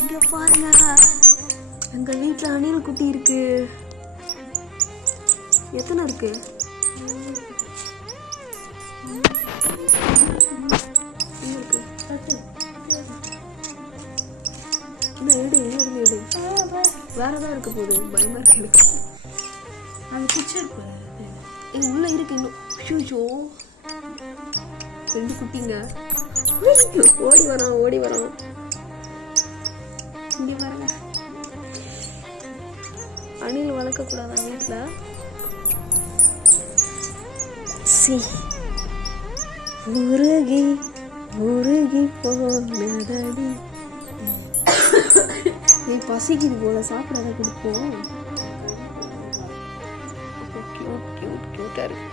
இங்க பாருங்க, எங்க வீட்டுல அணில் குட்டி இருக்கு. எத்தனை இருக்கு? வேறதான் இருக்க போகுது, பயமா இருக்கு எனக்கு. அது பிடிச்சிருக்கு உள்ள இருக்கு இன்னும். ஷூ 2 குட்டிங்க. ஓடி வரான். இங்க பாருங்க, அணில் வளர்க்க கூடாதா வீட்டுல? உருகி போனதடி. நீ பசிக்குது போல, சாப்பிடாத கொடுப்போம். கியூட்டா இருக்கு.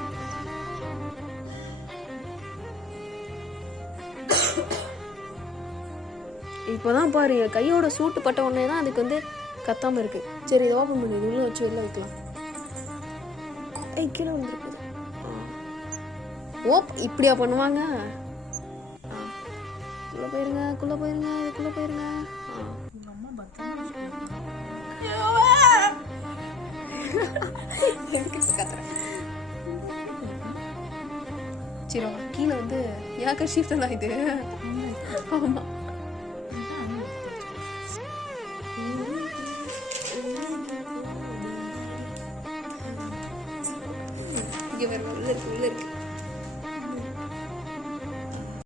இப்போதான் பாரு, என் கையோட சூட்டு பட்ட உடனே தான் அதுக்கு வந்து கத்தாம இருக்கு. சரி, இதை ஓப்பன் பண்ணி உள்ள வச்சு வெளில வைக்கலாம். கீழே வந்துருக்கு. இப்படியா பண்ணுவாங்க? குள்ள போயிருங்க. இதுக்குள்ள போயிருங்க. சரி, கீழே வந்து யாக்க ஷிஃப்ட் தான் இது. ஆமா,